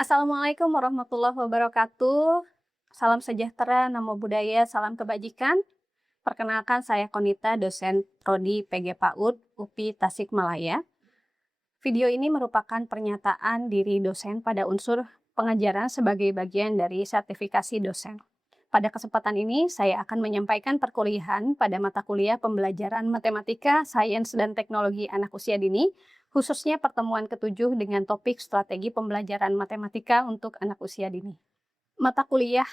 Assalamualaikum warahmatullahi wabarakatuh. Salam sejahtera, namo buddhaya, salam kebajikan. Perkenalkan saya Konita, dosen Prodi PG PAUD UPI Tasikmalaya. Video ini merupakan pernyataan diri dosen pada unsur pengajaran sebagai bagian dari sertifikasi dosen. Pada kesempatan ini, saya akan menyampaikan perkuliahan pada mata kuliah pembelajaran matematika, sains, dan teknologi anak usia dini, khususnya pertemuan ke-7 dengan topik strategi pembelajaran matematika untuk anak usia dini. Mata kuliah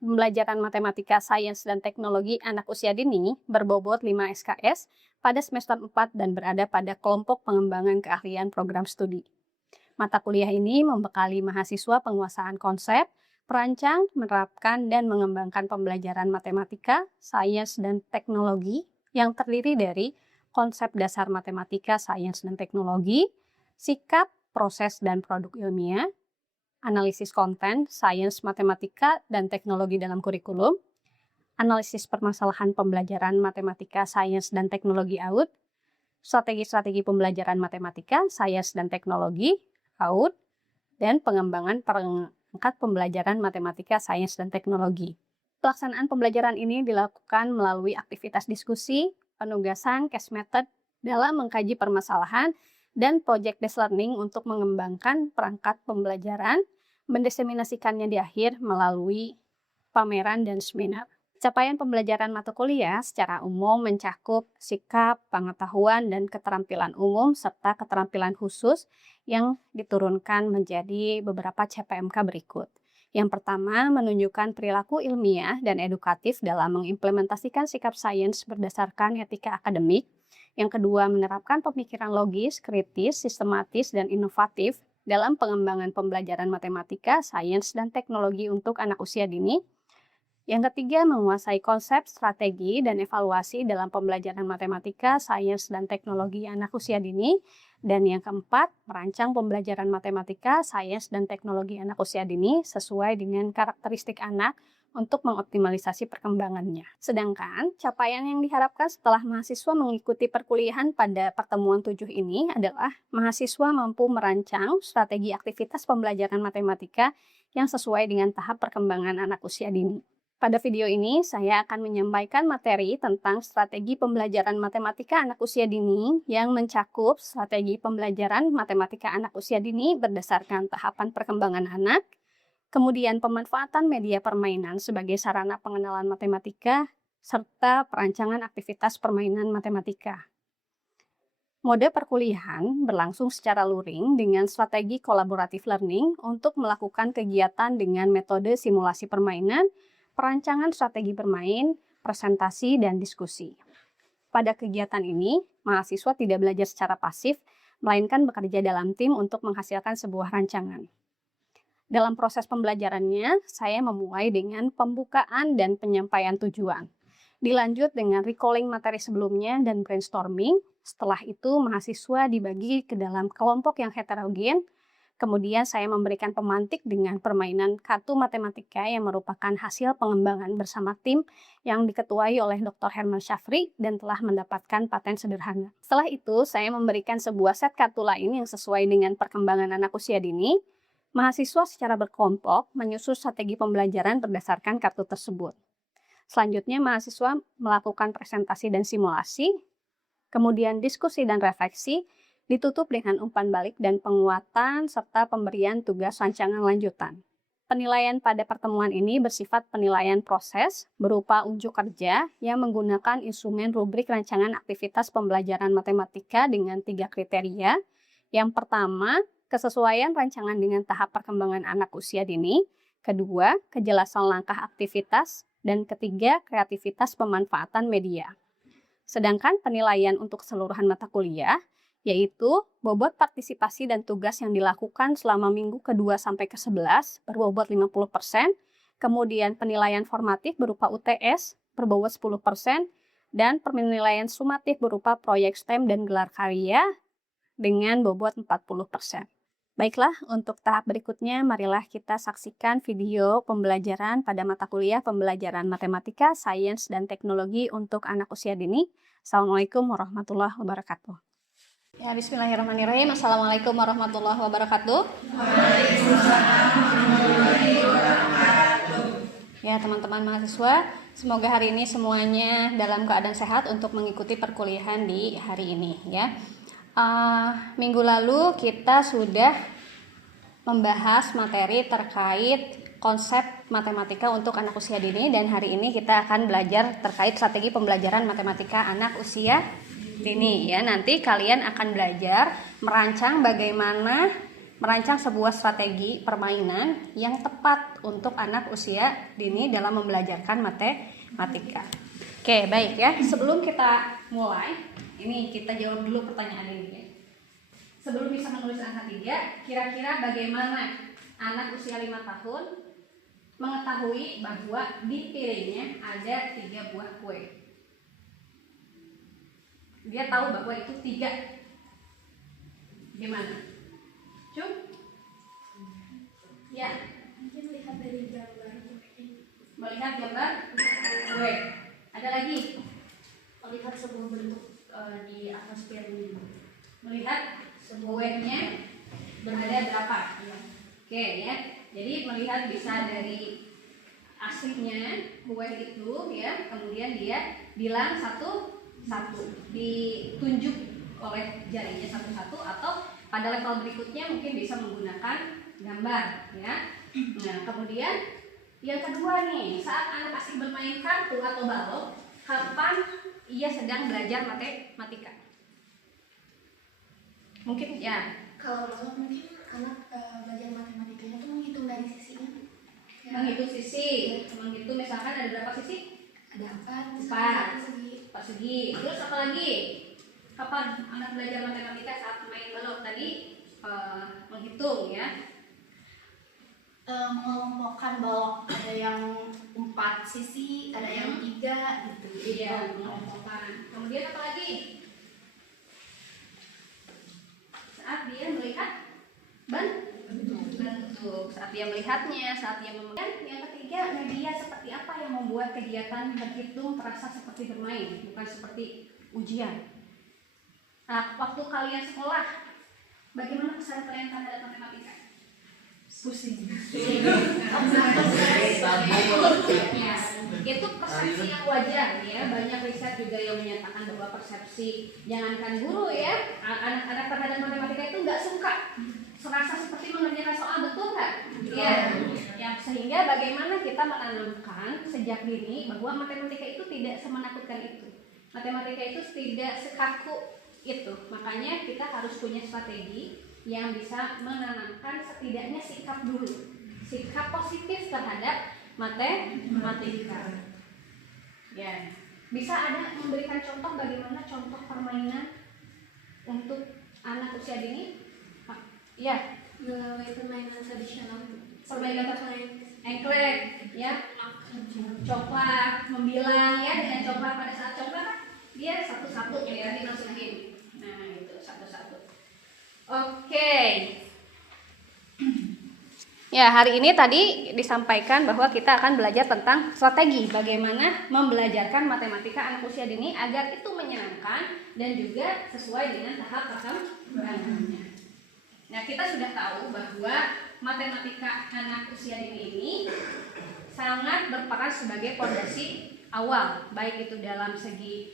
pembelajaran matematika, sains, dan teknologi anak usia dini berbobot 5 SKS pada semester 4 dan berada pada kelompok pengembangan keahlian program studi. Mata kuliah ini membekali mahasiswa penguasaan konsep, perancang, menerapkan, dan mengembangkan pembelajaran matematika, sains, dan teknologi yang terdiri dari konsep dasar matematika, sains, dan teknologi, sikap, proses, dan produk ilmiah, analisis konten, sains, matematika, dan teknologi dalam kurikulum, analisis permasalahan pembelajaran matematika, sains, dan teknologi AUD, strategi-strategi pembelajaran matematika, sains, dan teknologi AUD, dan pengembangan perangkat pembelajaran matematika, sains, dan teknologi. Pelaksanaan pembelajaran ini dilakukan melalui aktivitas diskusi, penugasan, case method dalam mengkaji permasalahan, dan project-based learning untuk mengembangkan perangkat pembelajaran, mendiseminasikannya di akhir melalui pameran dan seminar. Capaian pembelajaran mata kuliah secara umum mencakup sikap, pengetahuan, dan keterampilan umum serta keterampilan khusus yang diturunkan menjadi beberapa CPMK berikut. Yang pertama, menunjukkan perilaku ilmiah dan edukatif dalam mengimplementasikan sikap sains berdasarkan etika akademik. Yang kedua, menerapkan pemikiran logis, kritis, sistematis, dan inovatif dalam pengembangan pembelajaran matematika, sains, dan teknologi untuk anak usia dini. Yang ketiga, menguasai konsep, strategi, dan evaluasi dalam pembelajaran matematika, sains, dan teknologi anak usia dini. Dan yang keempat, merancang pembelajaran matematika, sains, dan teknologi anak usia dini sesuai dengan karakteristik anak untuk mengoptimalisasi perkembangannya. Sedangkan, capaian yang diharapkan setelah mahasiswa mengikuti perkuliahan pada pertemuan 7 ini adalah mahasiswa mampu merancang strategi aktivitas pembelajaran matematika yang sesuai dengan tahap perkembangan anak usia dini. Pada video ini, saya akan menyampaikan materi tentang strategi pembelajaran matematika anak usia dini yang mencakup strategi pembelajaran matematika anak usia dini berdasarkan tahapan perkembangan anak, kemudian pemanfaatan media permainan sebagai sarana pengenalan matematika, serta perancangan aktivitas permainan matematika. Mode perkuliahan berlangsung secara luring dengan strategi collaborative learning untuk melakukan kegiatan dengan metode simulasi permainan, perancangan strategi bermain, presentasi, dan diskusi. Pada kegiatan ini, mahasiswa tidak belajar secara pasif, melainkan bekerja dalam tim untuk menghasilkan sebuah rancangan. Dalam proses pembelajarannya, saya memulai dengan pembukaan dan penyampaian tujuan. Dilanjut dengan recalling materi sebelumnya dan brainstorming. Setelah itu, mahasiswa dibagi ke dalam kelompok yang heterogen. Kemudian saya memberikan pemantik dengan permainan kartu matematika yang merupakan hasil pengembangan bersama tim yang diketuai oleh Dr. Herman Syafri dan telah mendapatkan paten sederhana. Setelah itu, saya memberikan sebuah set kartu lain yang sesuai dengan perkembangan anak usia dini. Mahasiswa secara berkelompok menyusun strategi pembelajaran berdasarkan kartu tersebut. Selanjutnya, mahasiswa melakukan presentasi dan simulasi, kemudian diskusi dan refleksi, ditutup dengan umpan balik dan penguatan serta pemberian tugas rancangan lanjutan. Penilaian pada pertemuan ini bersifat penilaian proses berupa unjuk kerja yang menggunakan instrumen rubrik rancangan aktivitas pembelajaran matematika dengan 3 kriteria. Yang pertama, kesesuaian rancangan dengan tahap perkembangan anak usia dini. Kedua, kejelasan langkah aktivitas. Dan ketiga, kreativitas pemanfaatan media. Sedangkan penilaian untuk keseluruhan mata kuliah yaitu bobot partisipasi dan tugas yang dilakukan selama minggu ke-2 sampai ke-11 berbobot 50%, kemudian penilaian formatif berupa UTS berbobot 10%, dan penilaian sumatif berupa proyek STEM dan gelar karya dengan bobot 40%. Baiklah, untuk tahap berikutnya marilah kita saksikan video pembelajaran pada mata kuliah pembelajaran matematika, sains, dan teknologi untuk anak usia dini. Assalamualaikum warahmatullahi wabarakatuh. Ya, bismillahirrahmanirrahim. Assalamualaikum warahmatullahi wabarakatuh. Ya, teman-teman mahasiswa, semoga hari ini semuanya dalam keadaan sehat untuk mengikuti perkuliahan di hari ini ya. Minggu lalu kita sudah membahas materi terkait konsep matematika untuk anak usia dini, dan hari ini kita akan belajar terkait strategi pembelajaran matematika anak usia dini ya. Nanti kalian akan belajar merancang sebuah strategi permainan yang tepat untuk anak usia dini dalam membelajarkan matematika. Oke, baik ya. Sebelum kita mulai, ini kita jawab dulu pertanyaan ini ya. Sebelum bisa menulis angka 3, kira-kira bagaimana anak usia 5 tahun mengetahui bahwa di piringnya ada 3 buah kue? Dia tahu bahwa itu 3. Gimana? Cum? Ya. Mungkin melihat dari gambar. Melihat gambar kue. Ada lagi? Melihat sebuah bentuk di atas piring. Melihat kuenya berada berapa? Ya. Oke ya. Jadi melihat bisa dari aslinya kue itu ya, kemudian dia bilang satu, ditunjuk oleh jarinya satu-satu, atau pada level berikutnya mungkin bisa menggunakan gambar ya. Nah, kemudian yang kedua nih, saat anak asik bermain kartu atau balok, kapan ia sedang belajar matematika? Mungkin ya. Kalau balok mungkin anak belajar matematikanya itu menghitung dari sisinya. Menghitung sisi, menghitung misalkan ada berapa sisi? Ada 4 4 segi. Terus apa lagi? Kapan anak belajar matematika saat main balok tadi? Menghitung ya. Mengelompokkan balok, ada yang 4 sisi, ada yang 3 gitu. Iya, mengelompokkan. Kemudian apa lagi? Saat dia melihat bentuk, saat dia melihatnya, saat dia memegang. Yang ketiga, media seperti apa yang membuat kegiatan berhitung terasa seperti bermain, bukan seperti ujian. Nah, waktu kalian sekolah, bagaimana kesan kalian terhadap matematika? Pusing. Ya, itu persepsi yang wajar ya. Banyak riset juga yang menyatakan bahwa persepsi, jangankan guru ya, anak-anak terhadap matematika itu nggak suka, serasa seperti mengerjakan soal, betul nggak? Iya. Ya, sehingga bagaimana kita menanamkan sejak dini bahwa matematika itu tidak semenakutkan itu. Matematika itu tidak sekaku itu. Makanya kita harus punya strategi yang bisa menanamkan setidaknya sikap dulu, sikap positif terhadap matematika. Ya, bisa ada memberikan contoh bagaimana contoh permainan untuk anak usia dini? Ya, Melalui permainan tradisional. permainan engklek, ya, coklat, membilang ya, dengan coklat pada saat coklat kan dia satu-satu ya dimasukin. Nah itu satu-satu. Oke. Ya, hari ini tadi disampaikan bahwa kita akan belajar tentang strategi bagaimana membelajarkan matematika anak usia dini agar itu menyenangkan dan juga sesuai dengan tahap perkembangannya. Nah, kita sudah tahu bahwa matematika anak usia dini ini sangat berperan sebagai fondasi awal, baik itu dalam segi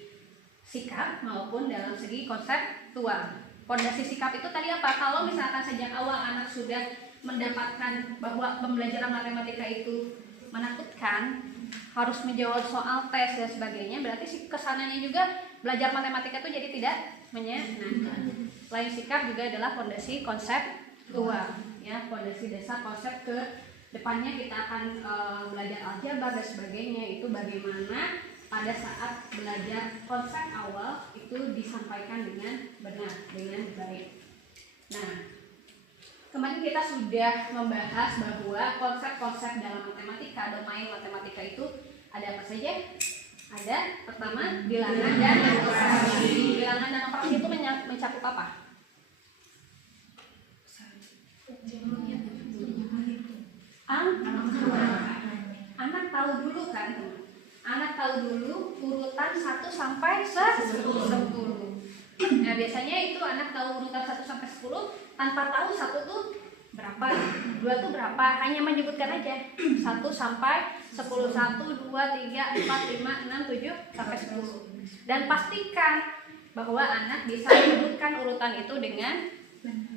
sikap maupun dalam segi konseptual. Fondasi sikap itu tadi apa? Kalau misalkan sejak awal anak sudah mendapatkan bahwa pembelajaran matematika itu menakutkan, harus menjawab soal tes dan sebagainya, berarti kesananya juga belajar matematika itu jadi tidak menyenangkan. Selain sikap juga adalah fondasi konseptual, ya, fondasi dasar konsep. Ke depannya kita akan belajar aljabar dan sebagainya. Itu bagaimana pada saat belajar konsep awal itu disampaikan dengan benar, dengan baik. Nah, kemarin kita sudah membahas bahwa konsep-konsep dalam matematika, domain matematika itu ada apa saja? Ada pertama bilangan dan operasi. Bilangan dan operasi itu mencakup apa? Anak tahu dulu kan, teman? Anak tahu dulu urutan 1 sampai 10. Nah, biasanya itu anak tahu urutan 1 sampai 10 tanpa tahu 1 tuh berapa, 2 tuh berapa, hanya menyebutkan aja 1 sampai 10, 1, 2, 3, 4, 5, 6, 7 sampai 10. Dan pastikan bahwa anak bisa menyebutkan urutan itu dengan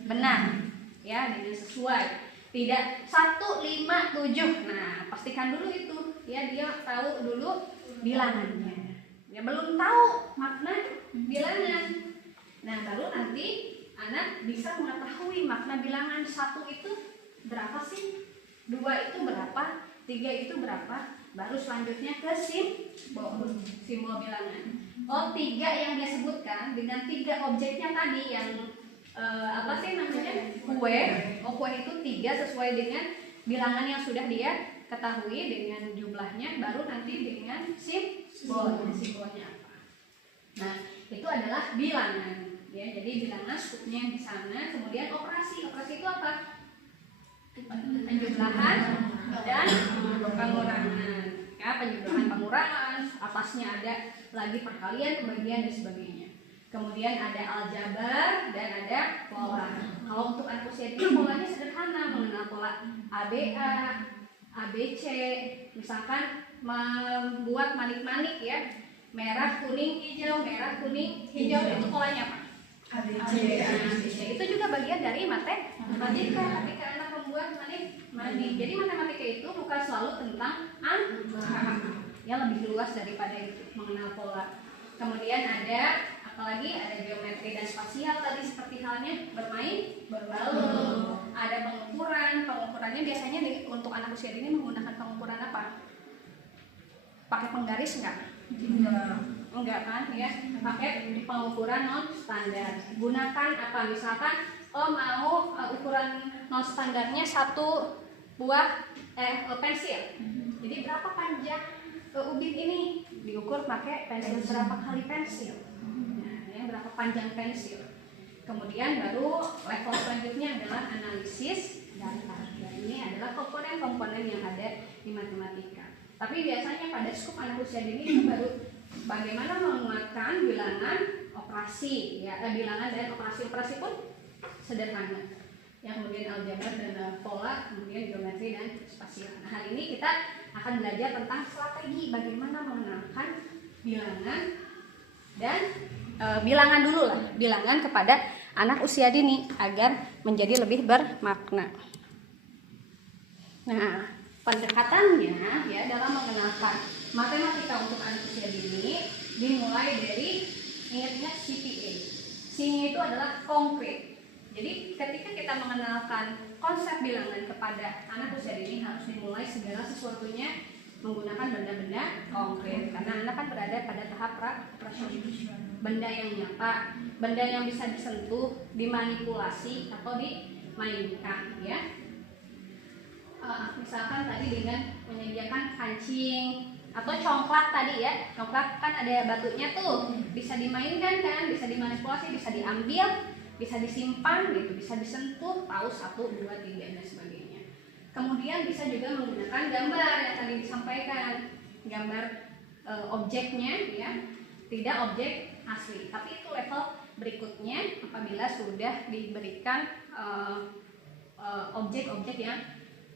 benar, ya, dengan sesuai. Tidak 1, 5, 7. Nah, pastikan dulu itu, ya, dia tahu dulu bilangannya. Ya, belum tahu makna bilangan. Nah, baru nanti anak bisa mengetahui makna bilangan. 1 itu berapa sih? 2 itu berapa? 3 itu berapa? Baru selanjutnya ke simbol bilangan. Oh, 3 yang dia sebutkan dengan 3 objeknya tadi yang apa sih namanya? Kue. Oh, kue itu 3 sesuai dengan bilangan yang sudah dia ketahui dengan jumlahnya, baru nanti dengan simbolnya apa. Nah, itu adalah bilangan. Ya, jadi bilangan skupnya di sana. Kemudian operasi itu apa? Penjumlahan dan pengurangan. Ya, penjumlahan, pengurangan. Atasnya ada lagi perkalian, pembagian dan sebagainya. Kemudian ada aljabar dan ada pola. Kalau untuk anak usia dini polanya sederhana, mengenal pola ABA, ABC, misalkan membuat manik-manik, ya, merah kuning hijau, merah kuning hijau, itu polanya apa? ABC. Itu juga bagian dari matematika. Ketika anak membuat manik. Jadi matematika itu bukan selalu tentang angka, ya, lebih luas daripada itu, mengenal pola. Kemudian ada apalagi, ada geometri dan spasial tadi, seperti halnya bermain berbalon. Ada pengukurannya biasanya untuk anak usia dini menggunakan pengukuran apa? Pakai penggaris enggak? Enggak kan, ya, pakai pengukuran non standar. Gunakan apa? Misalkan mau ukuran non standarnya 1 buah pensil. Jadi berapa panjang ubin ini? Diukur pakai pensil berapa kali pensil. Nah, ya, berapa panjang pensil. Kemudian baru level selanjutnya adalah analisis data. Dan ini adalah komponen-komponen yang ada di matematika. Tapi biasanya pada skup anak usia dini itu baru bagaimana menguatkan bilangan operasi, ya, bilangan dan operasi pun sederhana. Yang kemudian aljabar dan pola, kemudian geometri dan spasial. Nah, hari ini kita akan belajar tentang strategi bagaimana mengenalkan bilangan dan bilangan dulu lah, bilangan kepada anak usia dini agar menjadi lebih bermakna. Nah, pendekatannya, ya, dalam mengenalkan matematika untuk anak usia dini dimulai dari, ingatnya, CPA. C-nya itu adalah konkret. Jadi ketika kita mengenalkan konsep bilangan kepada anak usia dini harus dimulai segala sesuatunya menggunakan benda-benda konkret, karena anak kan berada pada tahap operasional. Benda yang nyata, benda yang bisa disentuh, dimanipulasi atau dimainkan, ya. Misalkan tadi dengan menyediakan kancing atau congklak tadi, ya, congklak kan ada batunya tuh, bisa dimainkan kan, bisa dimanipulasi, bisa diambil, bisa disimpan gitu, bisa disentuh, tahu 1, 2, 3 dan sebagainya. Kemudian bisa juga menggunakan gambar yang tadi disampaikan, gambar objeknya, ya, tidak objek asli. Tapi itu level berikutnya apabila sudah diberikan objek-objek yang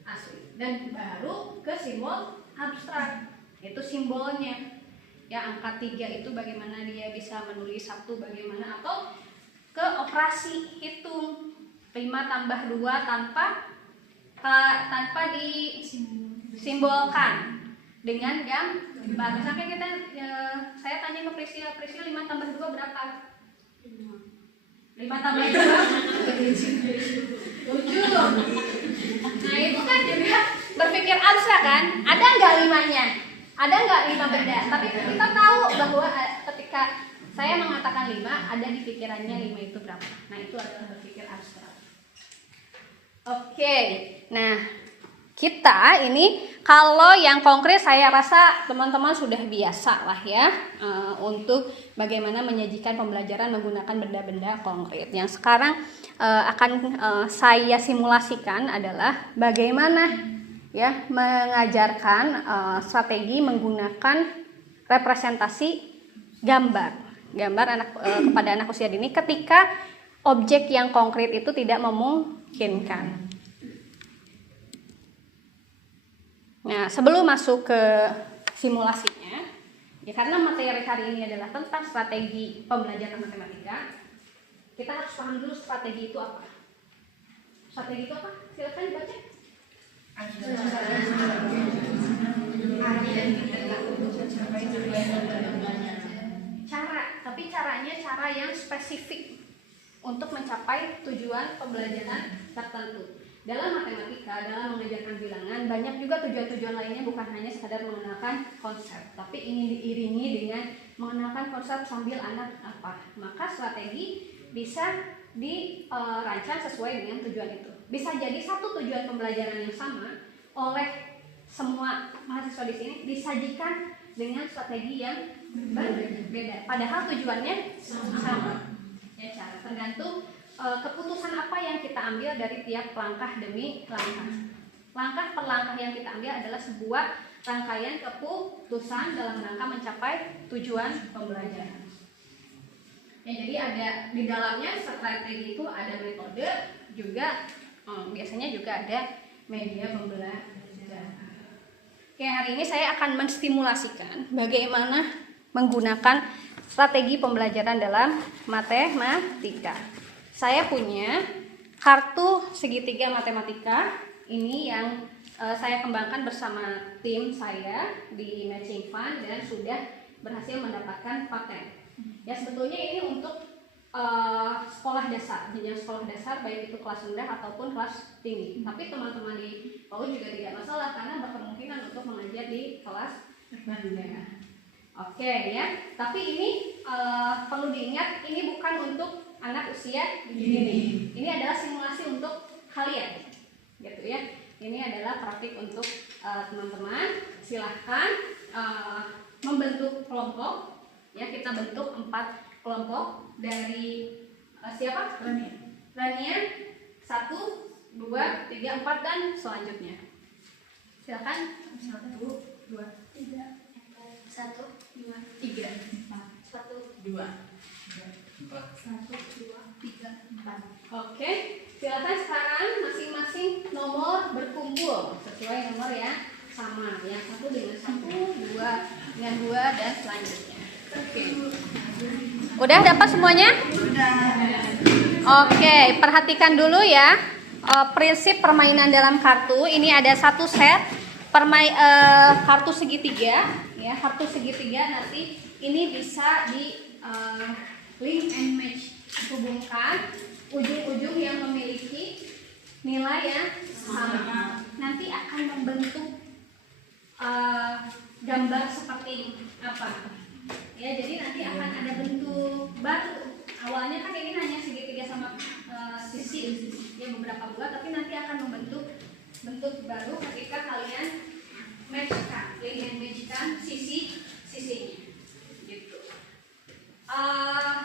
asli. Dan baru ke simbol abstrak, itu simbolnya, ya, angka 3 itu bagaimana dia bisa menulis 1 bagaimana, atau ke operasi hitung 5 tambah 2 tanpa disimbolkan dengan gambar. Misalnya saya tanya ke Priscila 5 tambah 2 berapa? 5 tambah 2 7. Nah, itu kan juga berpikir abstrak kan? Ada nggak 5-nya? Ada nggak 5 benda? Tapi kita tahu bahwa ketika saya mengatakan 5, ada di pikirannya 5 itu berapa. Nah, itu adalah berpikir abstrak. Oke, nah kita ini kalau yang konkret saya rasa teman-teman sudah biasa lah, ya, untuk bagaimana menyajikan pembelajaran menggunakan benda-benda konkret. Yang sekarang akan saya simulasikan adalah bagaimana, ya, mengajarkan strategi menggunakan representasi gambar. kepada anak usia dini ketika objek yang konkret itu tidak memungkinkan. Nah, sebelum masuk ke simulasinya, ya karena materi hari ini adalah tentang strategi pembelajaran matematika, kita harus paham dulu strategi itu apa. Strategi itu apa? Silakan dibaca. Cara, tapi caranya cara yang spesifik untuk mencapai tujuan pembelajaran tertentu. Dalam matematika, dalam mengajarkan bilangan, banyak juga tujuan-tujuan lainnya, bukan hanya sekadar mengenalkan konsep, tapi ingin diiringi dengan mengenalkan konsep sambil anak apa. Maka strategi bisa dirancang sesuai dengan tujuan itu. Bisa jadi satu tujuan pembelajaran yang sama oleh semua mahasiswa di sini disajikan dengan strategi yang berbeda, padahal tujuannya sama. Ya, cara tergantung keputusan apa yang kita ambil dari tiap langkah demi langkah. Langkah per langkah yang kita ambil adalah sebuah rangkaian keputusan dalam rangka mencapai tujuan pembelajaran. Ya, jadi ada di dalamnya strategi itu ada metode juga, biasanya juga ada media pembelajaran. Oke, hari ini saya akan menstimulasikan bagaimana menggunakan strategi pembelajaran dalam matematika. Saya punya kartu segitiga matematika ini yang saya kembangkan bersama tim saya di Matching Fund dan sudah berhasil mendapatkan paten. Ya, sebetulnya ini untuk sekolah dasar, jenjang sekolah dasar, baik itu kelas rendah ataupun kelas tinggi. Tapi teman-teman di PAUD juga tidak masalah karena berkemungkinan untuk mengajar di kelas rendah. Oke ya, tapi ini perlu diingat, ini bukan untuk anak usia dini. Ini adalah simulasi untuk kalian, gitu ya. Ini adalah praktik untuk teman-teman. Silahkan membentuk kelompok. Ya, kita bentuk 4 kelompok dari siapa? Rania 1, 2, 3, 4 dan selanjutnya. Silahkan 1, 2, 3, 1, 2, 3, 4, 1, 2, 1, 2, 3, 4. Oke, silakan sekarang masing-masing nomor berkumpul sesuai nomor yang sama. Yang 1 dengan 1, 2 dengan 2 dan selanjutnya. Oke. Udah dapat semuanya? Oke, perhatikan dulu ya. Prinsip permainan dalam kartu ini ada satu set kartu segitiga. Ya, kartu segitiga nanti ini bisa di link and match, hubungkan ujung-ujung yang memiliki nilai yang sama. Nanti akan membentuk gambar seperti apa? Ya, jadi nanti akan ada bentuk baru. Awalnya kan ini hanya segitiga sama sisi, ya beberapa buah, tapi nanti akan membentuk bentuk baru ketika kalian matchkan, matchkan sisinya, gitu.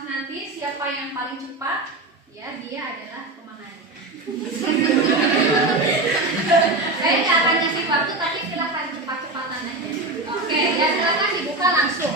Nanti siapa yang paling cepat, ya dia adalah pemenangnya. Saya nggak akan kasih waktu, tapi silakan cepat-cepatan aja. Oke, ya silakan dibuka langsung.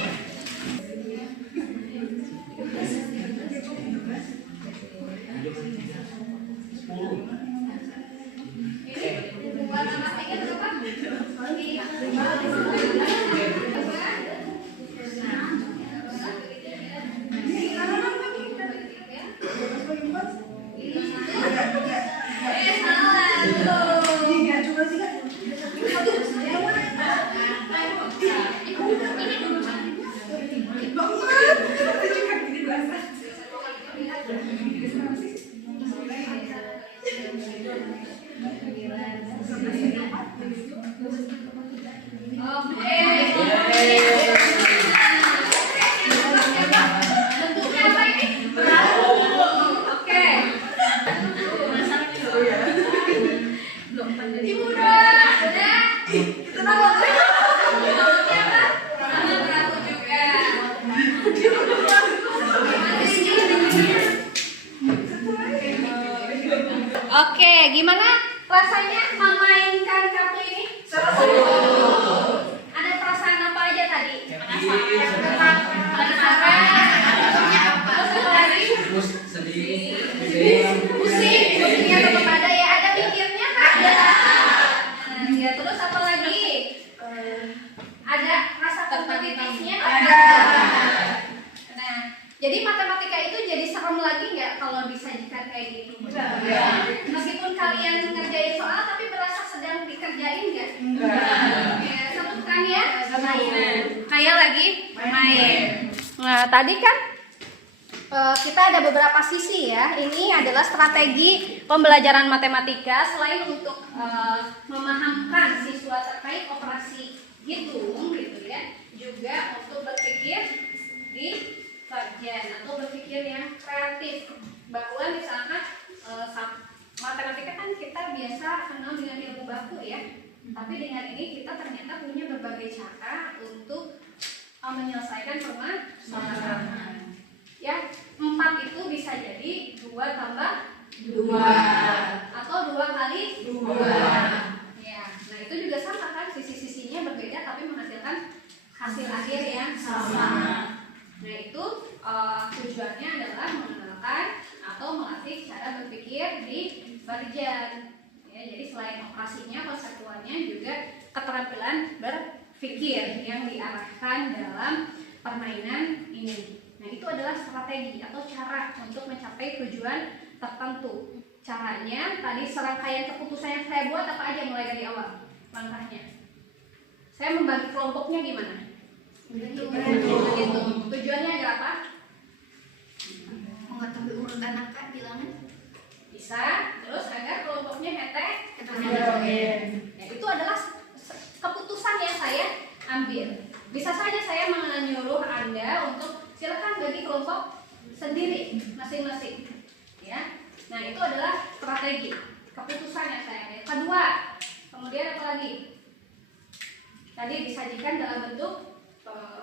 Oke, gimana rasanya memainkan kartu ini? Ada perasaan apa aja tadi? Penasaran. Kaya lagi main. Nah, tadi kan kita ada beberapa sisi ya. Ini adalah strategi pembelajaran matematika. Selain untuk memahamkan siswa terkait operasi hitung gitu ya, juga untuk berpikir di bagian atau berpikir yang kreatif. Bahwa misalkan matematika kan kita biasa kenal dengan ilmu baku ya. Tapi dengan ini kita ternyata punya berbagai cara untuk menyelesaikan permasalahan. Ya, 4 itu bisa jadi 2 tambah 2 atau 2 kali 2. Ya, nah itu juga sama kan, sisi-sisinya berbeda tapi menghasilkan hasil akhir yang sama. Nah itu tujuannya adalah mengenalkan atau melatih cara berpikir di bagian. Ya, jadi selain operasinya, konseptualnya juga keterampilan berpikir yang diarahkan dalam permainan ini. Nah, itu adalah strategi atau cara untuk mencapai tujuan tertentu. Caranya, tadi serangkaian keputusan yang saya buat apa aja mulai dari awal langkahnya. Saya membagi kelompoknya gimana? Begitu. Tujuannya adalah apa? Mengetahui urutan angka bilangan. Bisa, terus agar kelompoknya ya, itu adalah keputusan yang saya ambil. Bisa saja saya menyuruh Anda untuk silakan bagi kelompok sendiri masing-masing. Ya, nah itu adalah strategi keputusan yang saya ambil. Kedua, kemudian apa lagi? Tadi disajikan dalam bentuk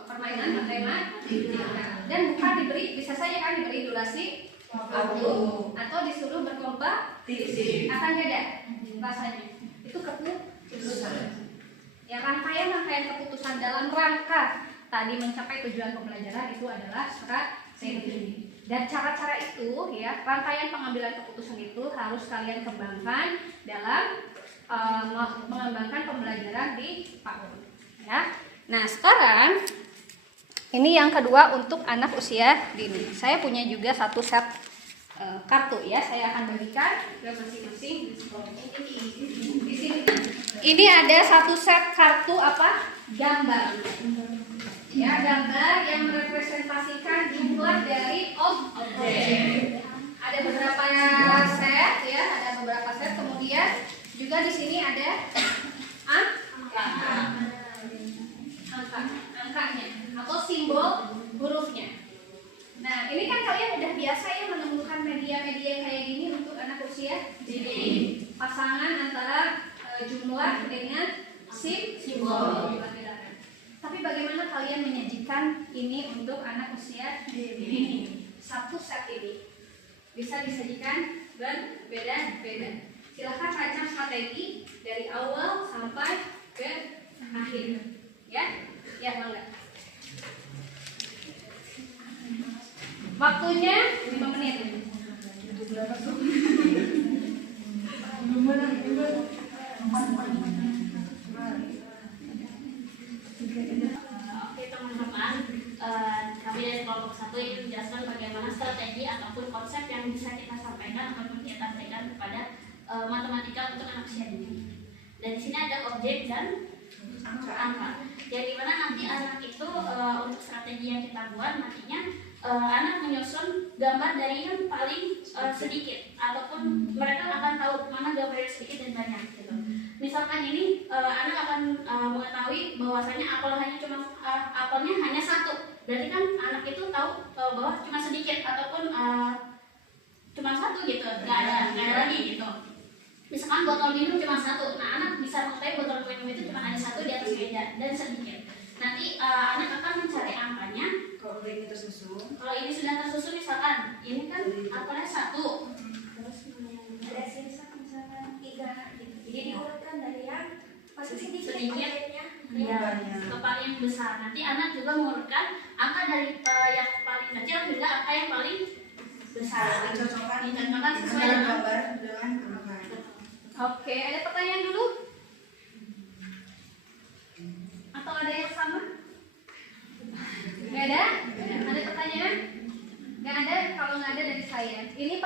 permainan matematika dan bukan diberi, bisa saja kan diberi durasi waktu atau disuruh berkompetisi, akan beda rasanya. Itu keputusan. Ya, rangkaian keputusan dalam rangka tadi mencapai tujuan pembelajaran itu adalah strategi. Dan cara-cara itu ya, rangkaian pengambilan keputusan itu harus kalian kembangkan dalam mengembangkan pembelajaran di PAUD. Ya. Nah, sekarang ini yang kedua untuk anak usia dini. Saya punya juga satu set kartu ya. Saya akan bagikan ke masing-masing di sini. Ini ada satu set kartu apa? Gambar. Ya, gambar yang merepresentasikan jumlah dari objek. Ada beberapa set ya, ada beberapa set. Kemudian juga di sini ada angkanya atau simbol hurufnya. Nah, ini kan kalian udah biasa ya menemukan media-media kayak gini untuk anak usia dini. Pasangan antara jumlah dengan simbol. Tapi bagaimana kalian menyajikan ini untuk anak usia dini? Satu set ini bisa disajikan berbeda-beda. Silahkan rancang strategi dari awal sampai ke akhir. Ya, enggak. Waktunya 5 menit. Oke teman-teman, kami dari kelompok 1 ingin menjelaskan bagaimana strategi ataupun konsep yang bisa kita sampaikan ataupun kita berikan kepada matematika untuk anak usia dini. Dan di sini ada objek dan angka. Yang dimana nanti anak itu untuk strategi yang kita buat nantinya anak menyusun gambar dari yang paling sedikit ataupun mereka akan tahu mana gambar yang sedikit dan banyak gitu. Misalkan ini anak akan mengetahui bahwasanya apelnya hanya satu. Berarti kan anak itu tahu bahwa cuma sedikit ataupun cuma satu gitu, nggak ada lagi gitu. Misalkan botol minum cuma satu, nah anak bisa mengetahui botol minum itu cuma ada satu di atas meja dan sedikit. Nanti anak akan mencari angkanya. Kalau ini tersusun, Kalau ini sudah tersusun misalkan, ini kan apelnya satu. Terus ada sisa misalkan 3 gitu. Jadi diurutkan dari yang masih sedikit ya, ke paling besar. Nanti anak juga mengurutkan angka dari yang paling kecil hingga angka yang paling besar. Dicocokkan sesuai dengan gambar dengan angka. Oke, ada pertanyaan dulu? Atau ada yang sama? Nggak ada? Ada pertanyaan? Nggak ada? Kalau nggak ada dari saya. Ini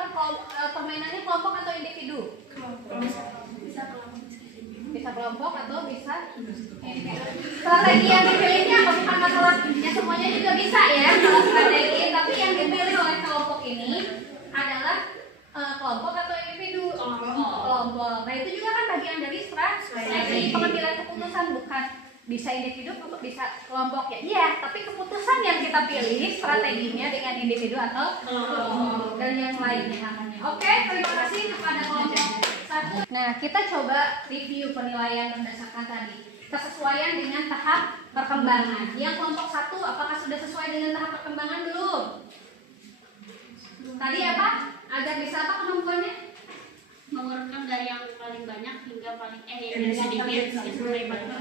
permainannya kelompok atau individu? bisa kelompok. Bisa bisa kelompok atau bisa individu. Strategi yang dipilihnya bukan masalah ya semuanya juga bisa ya kalau strategi, tapi yang dipilih oleh kelompok ini adalah kelompok atau individu. Kelompok. Nah itu juga kan bagian dari strategi pengambilan keputusan, bukan bisa individu bisa kelompok ya. Iya, tapi keputusan yang kita pilih strateginya dengan individu atau kelompok dan yang lainnya namanya. Oke, terima kasih kepada kelompok 1. Nah, kita coba review penilaian berdasarkan tadi. Kesesuaian dengan tahap perkembangan. Yang kelompok 1 apakah sudah sesuai dengan tahap perkembangan belum? Tadi apa? Agar bisa apa kemampuannya? Mengurutkan dari yang paling banyak hingga paling yang sedikit sampai paling banyak.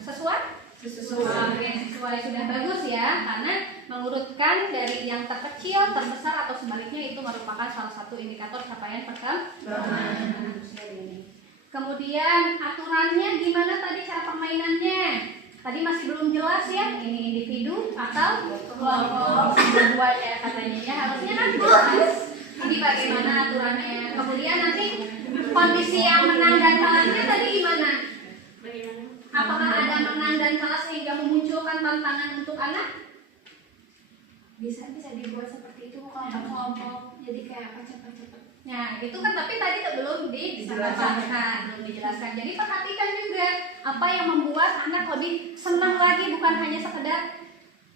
Sesuai? Sesuai sudah bagus ya, karena mengurutkan dari yang terkecil, terbesar atau sebaliknya itu merupakan salah satu indikator capaian perkembangan manusia ini. Kemudian aturannya gimana tadi cara permainannya? Tadi masih belum jelas ya, ini individu atau kelompok dua ya katanya ya, harusnya kan jelas. Ini bagaimana aturannya? Kemudian nanti kondisi yang menang dan kalahnya tadi gimana? Apakah ada menang dan kalah sehingga memunculkan tantangan untuk anak? Bisa dibuat seperti itu kelompok-kelompok. Jadi kayak apa cepat-cepat. Nah, itu kan tapi tadi belum dijelaskan. Jadi perhatikan juga apa yang membuat anak lebih senang lagi, bukan hanya sekedar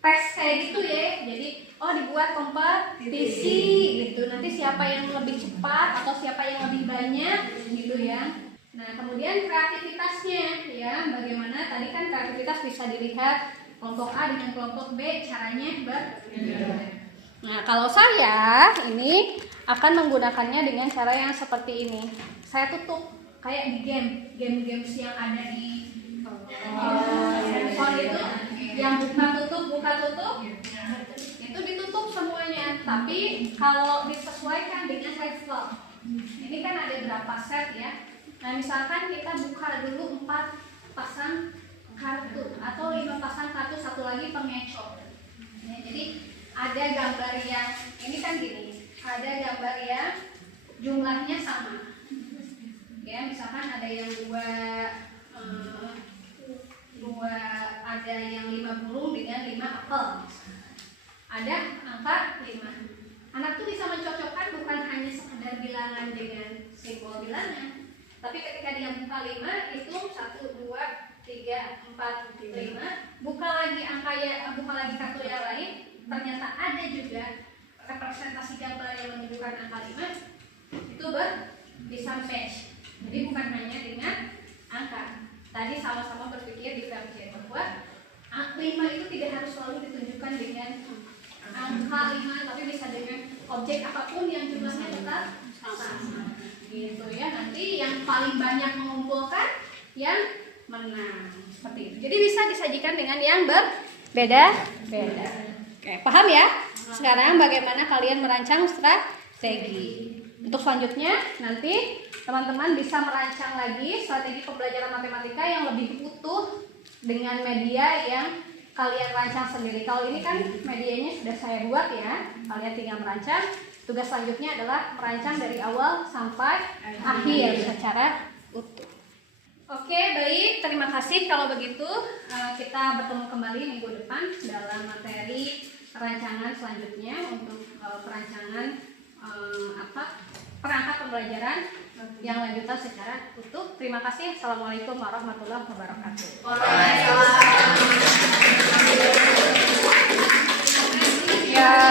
tes kayak gitu ya. Jadi dibuat kompetisi gitu. Nanti siapa yang lebih cepat atau siapa yang lebih banyak gitu ya. Nah, kemudian kreativitasnya ya, bagaimana tadi kan kreativitas bisa dilihat kelompok A dengan kelompok B caranya berbeda. Nah, kalau saya ini akan menggunakannya dengan cara yang seperti ini. Saya tutup kayak di game yang ada di handphone itu, yang buka tutup, itu ditutup semuanya. Tapi kalau disesuaikan dengan level, ini kan ada berapa set ya. Nah, misalkan kita buka dulu 4 pasang kartu atau 5 pasang kartu, satu lagi pengecoh. Ya, jadi ada gambar yang ini kan gini, ada gambar yang jumlahnya sama. Ya, misalkan ada yang dua ada yang 50 dengan 5 apel. Ada angka 5. Anak tuh bisa mencocokkan bukan hanya sekedar bilangan dengan simbol bilangan. Tapi ketika dia buka 5, hitung 1, 2, 3, 4, 5, buka lagi buka lagi kartu yang lain, ternyata ada juga representasi gambar yang menunjukkan angka 5, itu bisa match. Jadi bukan hanya dengan angka. Tadi sama-sama berpikir di VMJ bahwa 5 itu tidak harus selalu ditunjukkan dengan angka 5, tapi bisa dengan objek apapun yang jumlahnya tetap sama. Gitu ya, nanti yang paling banyak mengumpulkan yang menang seperti itu. Jadi bisa disajikan dengan yang berbeda-beda. Oke, paham ya? Sekarang bagaimana kalian merancang strategi. Untuk selanjutnya nanti teman-teman bisa merancang lagi strategi pembelajaran matematika yang lebih utuh dengan media yang kalian rancang sendiri. Kalau ini kan medianya sudah saya buat ya, kalian tinggal merancang. Tugas selanjutnya adalah merancang dari awal sampai akhir secara utuh. Oke, baik. Terima kasih. Kalau begitu kita bertemu kembali minggu depan dalam materi perancangan selanjutnya untuk perancangan perangkat pembelajaran yang lanjutan secara utuh. Terima kasih. Assalamualaikum warahmatullahi wabarakatuh. Waalaikumsalam. Ya.